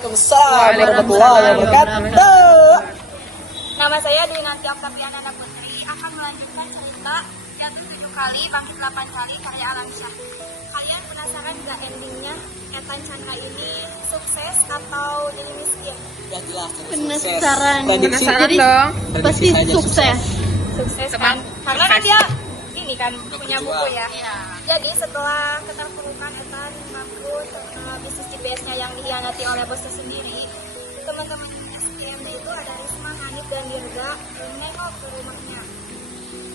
Waalaikumsalam warahmatullahi wabarakatuh. Nama saya Dwinanti Oktaviana Putri akan melanjutkan cerita Jatuh 7 kali, Bangkit 8 kali karya Alamsyah. Kalian penasaran gak endingnya Ethan Chandra ini sukses atau jadi miskin? Ya jelas. Penasaran. Penasaran dong. Pasti sukses. Sukses kan? Karena kan dia ini kan punya buku ya. Jadi setelah keterpurukan Ethan bangkrut karena bisnis GPS-nya yang dikhianati oleh bosnya sendiri, teman-teman STMD itu ada Risma, Hanif, dan Dirga menengok ke rumahnya.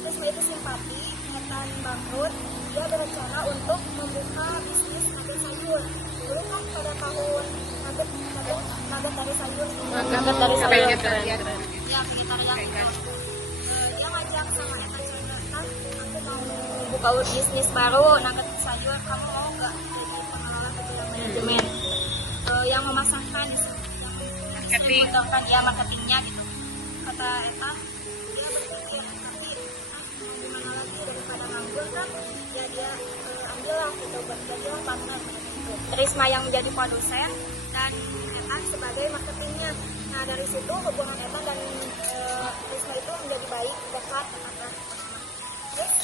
Risma itu simpati, Ethan bangkrut, dia berencana untuk membuka bisnis nugget sayur. Dulu kan pada tahun nugget dari sayur, nugget dari sayur. Ya, vegetarian. Dia ngajak sama Ethan Chandra, kan aku mau buka bisnis baru nugget sayur, kamu mau nggak jadi pengelola atau manajemen yang memasarkan, yang distributorkan dia marketingnya gitu. Kata Ethan, dia berpikir nanti mau gimana lagi daripada nganggur kan, ya dia ambillah gitu, jadilah partner gitu. Risma yang menjadi produsen dan Ethan sebagai marketingnya. Nah dari situ hubungan Ethan dan Risma itu menjadi baik, dekat, akrab. Terus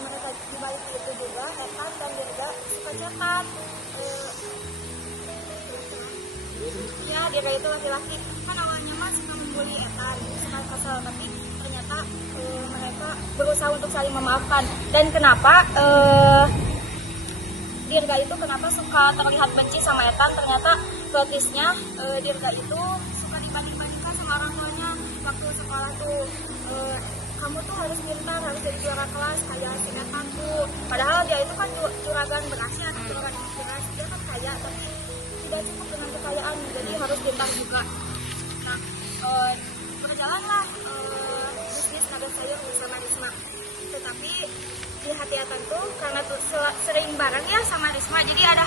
mereka dibalik itu juga Ethan dan Dirga suka cepat. Ya Dirga itu laki-laki kan awalnya mah suka membuli Ethan, suka kesel, tapi ternyata mereka berusaha untuk saling memaafkan. Dan kenapa Dirga itu kenapa suka terlihat benci sama Ethan? Ternyata plotnya Dirga itu suka dibanding-bandingkan sama orang tuanya waktu sekolah tuh. Kamu tuh harus pintar, harus jadi juara kelas kayak si Ethan tuh. Padahal dia itu kan juragan beras ya, juragan beras. Dia kan kaya tapi tidak cukup dengan kekayaan, jadi harus pintar juga. Nah, berjalanlah bisnis nugget sayur bersama Risma. Tetapi di hati Ethan tuh karena tuh sering bareng ya sama Risma, jadi ada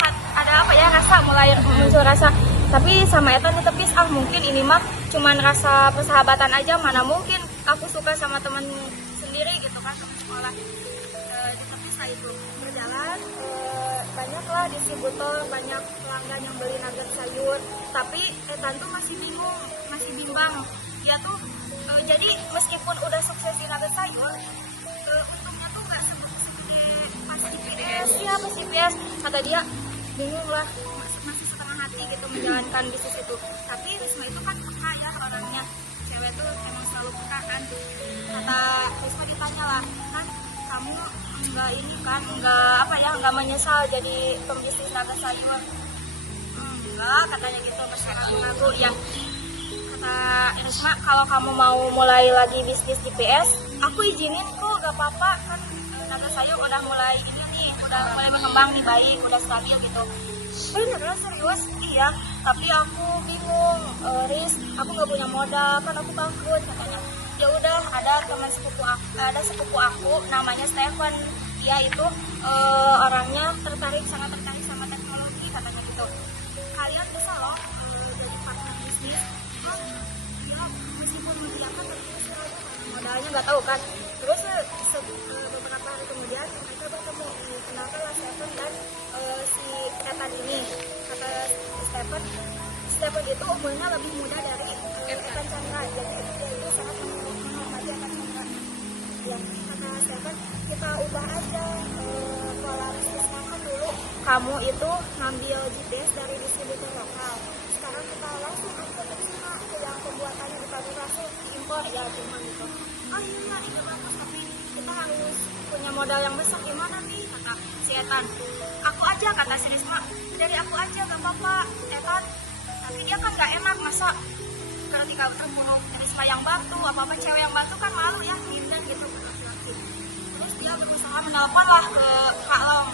apa ya, rasa mulai muncul rasa. Tapi sama Ethan ditepis, mungkin ini mah cuman rasa persahabatan aja, mana mungkin aku suka sama teman sendiri gitu kan, teman sekolah. Ditepis lah itu. Berjalan, banyaklah distributor, banyak pelanggan yang beli nugget sayur. Tapi Ethan tuh masih bingung, masih bimbang. Dia tuh jadi meskipun udah sukses di nugget sayur, untungnya tuh nggak segede pas GPS. Iya pas GPS. Kata dia bingung lah, masih setengah hati gitu menjalankan bisnis itu. Tapi Risma itu kan peka ya orangnya, cewek tuh emang selalu peka kan. Kata Risma ditanya lah, kan kamu nggak menyesal jadi pembisnis nugget sayur? Enggak, katanya gitu, mengaku ya. Kata Risma, kalau kamu mau mulai lagi bisnis GPS, aku izinin kok, gak apa-apa kan. Nugget sayur udah mulai ini nih, udah mulai berkembang nih, baik, udah stabil gitu. Beneran serius? Iya, tapi aku bingung, Riz, aku nggak punya modal, kan aku bangkrut katanya. Ya udah, ada teman sepupu aku, namanya Stephen. Dia itu orangnya sangat tertarik sama teknologi katanya gitu. Kalian bisa loh jadi partner bisnis. Dia meskipun mengiyakan tapi masih ragu karena modalnya nggak tahu kan. Terus beberapa hari kemudian mereka bertemu, kenalkanlah Stephen dan si Ethan ini. Kata Stephen itu umurnya lebih muda dari Ethan Chandra, jadi dia itu sangat menghormati Ethan Chandra. Ya, kata Stephen, kita ubah aja pola bisnisnya. Kan dulu kamu itu ngambil GPS dari distributor lokal, sekarang kita langsung aja ke sana, ke yang pembuatannya di pabrik langsung diimpor ya, cuma gitu. Iya ide bagus, tapi kita harus punya modal yang besar. Gimana nih? Kata si Ethan. Aku aja, kata si Risma, dari aku aja gak apa-apa Ethan. Tapi dia kan gak enak, masa ketika terpuruk Risma yang bantu, apa-apa cewek yang bantu kan malu ya, minder gitu laki-laki. Terus dia berusaha menelpon lah ke Kak Long,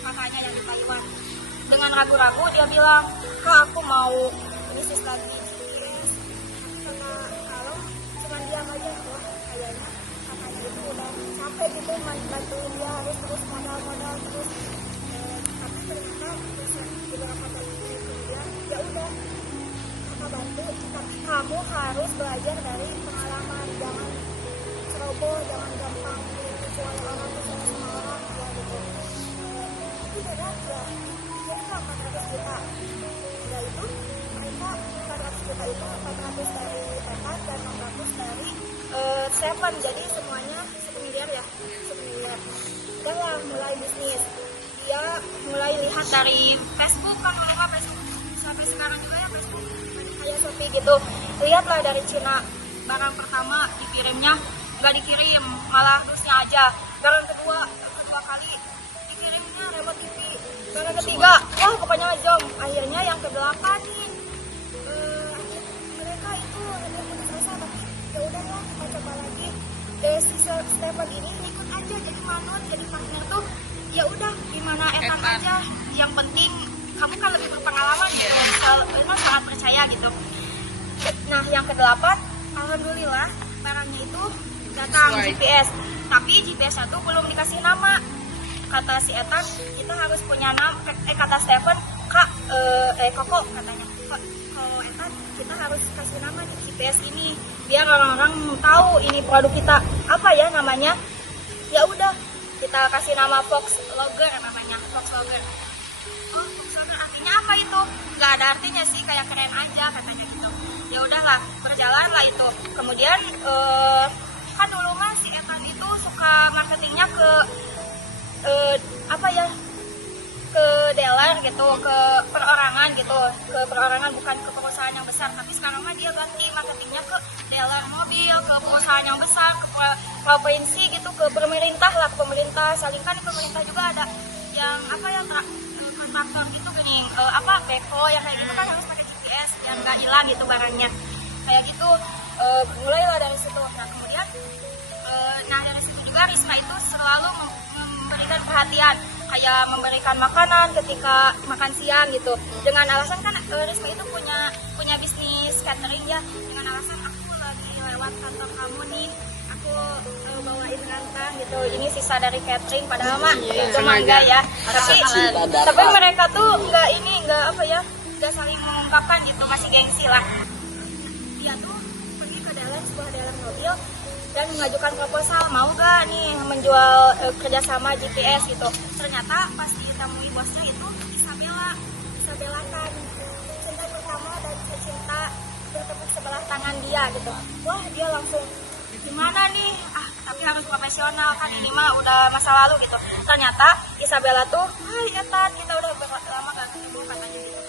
kakaknya yang di Taiwan. Dengan ragu-ragu dia bilang, Kak aku mau bisnis lagi GPS. Kata Kak Long cuma diam aja, wah kayaknya kakaknya itu udah capek gitu bantuin dia, harus terus modal terus. Tapi ternyata beberapa kali kemudian ya udah kakak bantu, tapi kamu harus belajar dari pengalaman, jangan ceroboh, jangan gampang ditipu oleh orang, percaya sama orang ya gitu. Itu berat ya, jadi 400 juta. Udah itu mereka 400 juta itu 400 dari Etan dan 600 dari Seven, jadi semuanya 1 miliar ya, 1 miliar. Udah lah mulai bisnis, dia mulai lihat dari Facebook kan, lupa Facebook sampai sekarang juga ya Facebook kayak Shopee gitu. Lihatlah dari Cina, barang pertama dikirimnya nggak dikirim, malah dusnya aja. Barang kedua kali dikirimnya remote TV. Barang ketiga, wah pokoknya ngejom. Akhirnya yang ke-8 nih, mereka itu udah putus asa, tapi ya udahlah kita coba lagi. Si Stephen ini ikut aja jadi manut, jadi partner tuh. Ya udah gimana Etan aja. Yang penting kamu kan lebih berpengalaman gitu, memang sangat percaya gitu. Nah yang ke-8, alhamdulillah barangnya itu datang GPS, tapi GPS-nya tuh belum dikasih nama. Kata si Etan, kita harus punya nama. Kata Stephen, Koko katanya, kalau Etan kita harus kasih nama di GPS ini biar orang-orang tahu ini produk kita apa ya namanya. Ya udah kita kasih nama Fox Logger, namanya Fox Logger. Oh, Fox Logger artinya apa itu? Nggak ada artinya sih, kayak keren aja katanya gitu. Ya udahlah, berjalan lah itu. Kemudian kan dulu mah si Etan itu suka marketingnya ke ke dealer gitu, ke perorangan gitu, ke perorangan bukan ke perusahaan yang besar. Tapi sekarang mah dia ganti marketingnya ke dealer mobil, ke perusahaan yang besar, ke provinsi gitu, ke pemerintah lah, ke pemerintah. Salingkan di pemerintah juga ada yang kontraktor gitu gini, beko yang kayak gitu kan harus pakai GPS yang nggak hilang gitu barangnya. Kayak gitu, mulailah dari situ. Nah kemudian, dari situ juga Risma itu selalu memberikan perhatian, kayak memberikan makanan ketika makan siang gitu. Dengan alasan kan Risma itu punya bisnis catering ya. Dengan alasan aku lagi lewat kantor kamu nih, aku bawain nantang gitu. Ini sisa dari catering, padahal mah cuma enggak ya. Tapi mereka tuh nggak saling mengungkapkan gitu, masih gengsi lah. Dia tuh pergi ke sebuah dealer mobil dan mengajukan proposal, mau gak nih menjual kerjasama GPS gitu. Ternyata pas ditemui bosnya itu Isabella kan cinta pertama dan cinta bertepuk sebelah tangan dia gitu. Wah dia langsung gimana nih, tapi harus profesional kan, ini mah udah masa lalu gitu. Ternyata Isabella tuh, hai Etan, kita udah lama gak ketemu katanya gitu.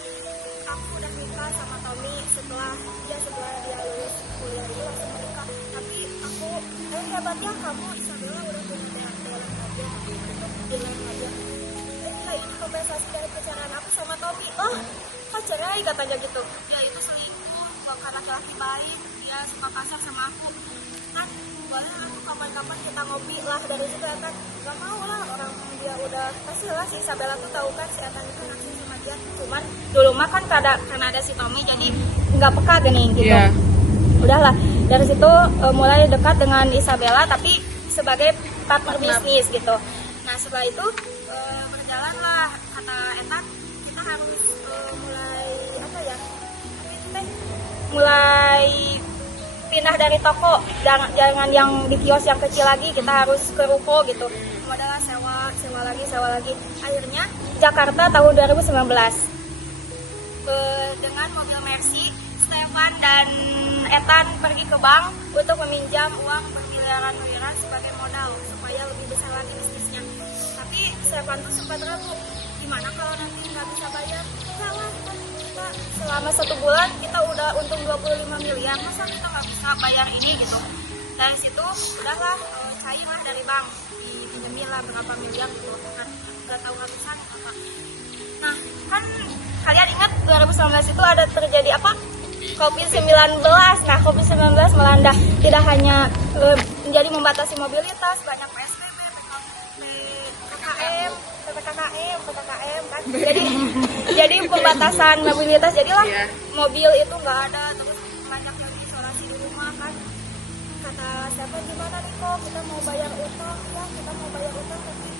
Aku udah nikah sama Tommy setelah dia lulus kuliah, dia langsung menikah. Tapi aku hebatnya kamu Isabella udah punya dealer mobil. Ini kompensasi dari pacaran aku sama Tommy. Kok cerai katanya gitu. Ya itu selingkuh, bukan laki-laki baik, dia suka kasar sama aku. Kan boleh aku kapan-kapan kita ngopi lah. Dari situ Etan gak mau lah, orang dia udah pasti lah si Isabella tuh tahu kan si Etan itu naksir sama dia. Cuman dulu mah kan karena ada si Tommy jadi nggak peka gini gitu. Yeah. Udahlah dari situ mulai dekat dengan Isabella tapi sebagai partner bisnis gitu. Nah setelah itu berjalan lah, kata Etan kita harus mulai pindah dari toko, jangan yang di kios yang kecil lagi, kita harus ke ruko gitu. Modalnya sewa lagi. Akhirnya Jakarta tahun 2019 dengan mobil Mercy, Stefan dan Etan pergi ke bank untuk meminjam uang bermiliaran sebagai modal supaya lebih besar lagi bisnisnya. Tapi Stefan tuh sempat ragu, gimana kalau nanti nggak bisa bayar? Enggak lah, kita selama 1 bulan kita udah untung 25 miliar, masa kita nggak bisa bayar ini gitu. Dari situ udahlah cairlah dari bank, dipinjemin lah berapa miliar gitu, nggak tahu ratusan apa. Nah kan kalian ingat 2019 itu ada terjadi apa? COVID-19. Nah COVID-19 melanda, tidak hanya menjadi membatasi mobilitas, banyak PSBB, PPKM kan. Jadi pembatasan mobilitas, jadilah mobil itu nggak ada, terus banyak yang isolasi di rumah kan. Kata siapa, gimana nih kok kita mau bayar utang ya, tapi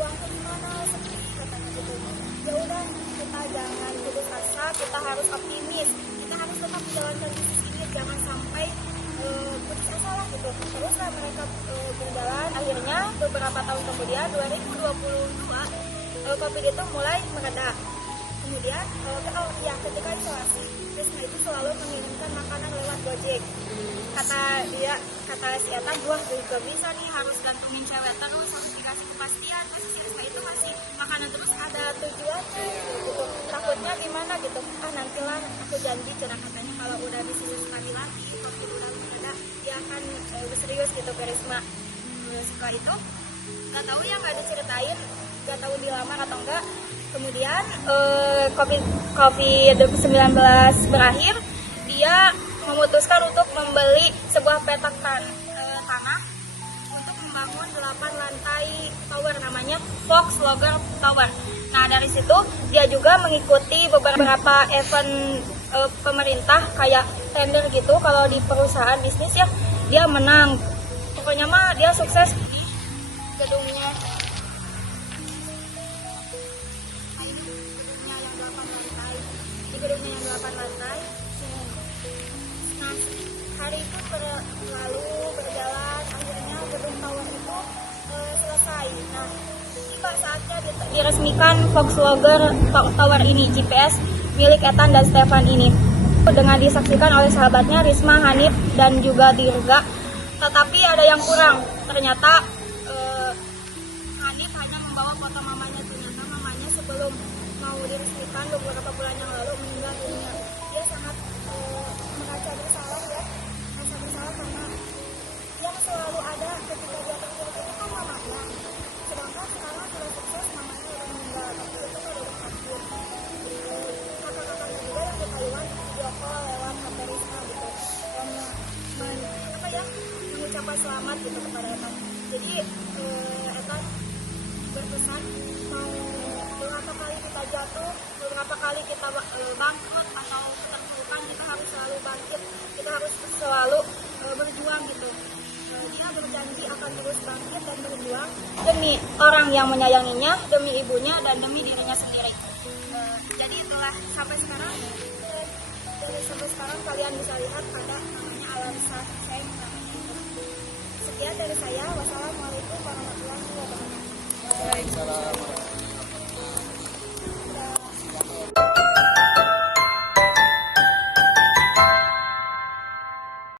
uangnya gimana, sepi katanya gitu. Ya udah, kita jangan putus asa, kita harus optimis, kita harus tetap menjalankan bisnis ini, jangan sampai putus asa lah gitu. Teruslah mereka berjalan. Akhirnya beberapa tahun kemudian 2022 COVID itu mulai mereda. Kemudian ketika isolasi Risma itu selalu mengirimkan makanan lewat Gojek. Kata si Eta, wah juga bisa nih harus gantungin cewek terus, harus dikasih kepastian. Terus si Risma itu kasih makanan terus ada tujuannya gitu. Takutnya gimana gitu, nantilah aku janji cenah katanya kalau udah bisnis stabil lagi, kalau udah ada dia akan serius gitu ke Risma. Setelah itu nggak tahu ya, nggak diceritain, nggak tahu dilamar atau enggak. Kemudian COVID-19 berakhir, dia memutuskan untuk membeli sebuah petak tanah untuk membangun 8 lantai tower, namanya Fox Logger Tower. Nah, dari situ dia juga mengikuti beberapa event pemerintah kayak tender gitu. Kalau di perusahaan bisnis ya dia menang. Pokoknya mah dia sukses. Ini gedungnya. Nah, ini gedungnya yang 8 lantai. Di gedungnya yang 8 lantai. Nah, hari itu berjalan, akhirnya gedung tower itu selesai. Nah, tiba saatnya diresmikan Fox Logger Tower ini, GPS milik Ethan dan Stefan ini. Dengan disaksikan oleh sahabatnya Risma, Hanif, dan juga Dirga. Tetapi ada yang kurang. Ternyata Hanif hanya membawa foto mamanya. Ternyata mamanya sebelum mau diresmikan beberapa bulan yang lalu meninggal dunia. Dia sangat merasa bersalah ya. Merasa bersalah karena yang selalu ada ketika dia terpuruk itu kan mamanya. Sedangkan sekarang sudah sukses, mamanya udah meninggal. Tapi itu kan udah takut. Kakak-kakaknya juga yang di Taiwan video call lewat HP Risma gitu. Mengucapkan selamat gitu kepada Ethan. Jadi Ethan berpesan, mau beberapa kali kita jatuh, beberapa kali kita bangkrut atau terpuruk, kita harus selalu bangkit, kita harus selalu berjuang gitu. Dia berjanji akan terus bangkit dan berjuang demi orang yang menyayanginya, demi ibunya, dan demi dirinya sendiri. Jadi itulah sampai sekarang kalian bisa lihat ada namanya Alarsa. Sekian dari saya. Wassalamualaikum.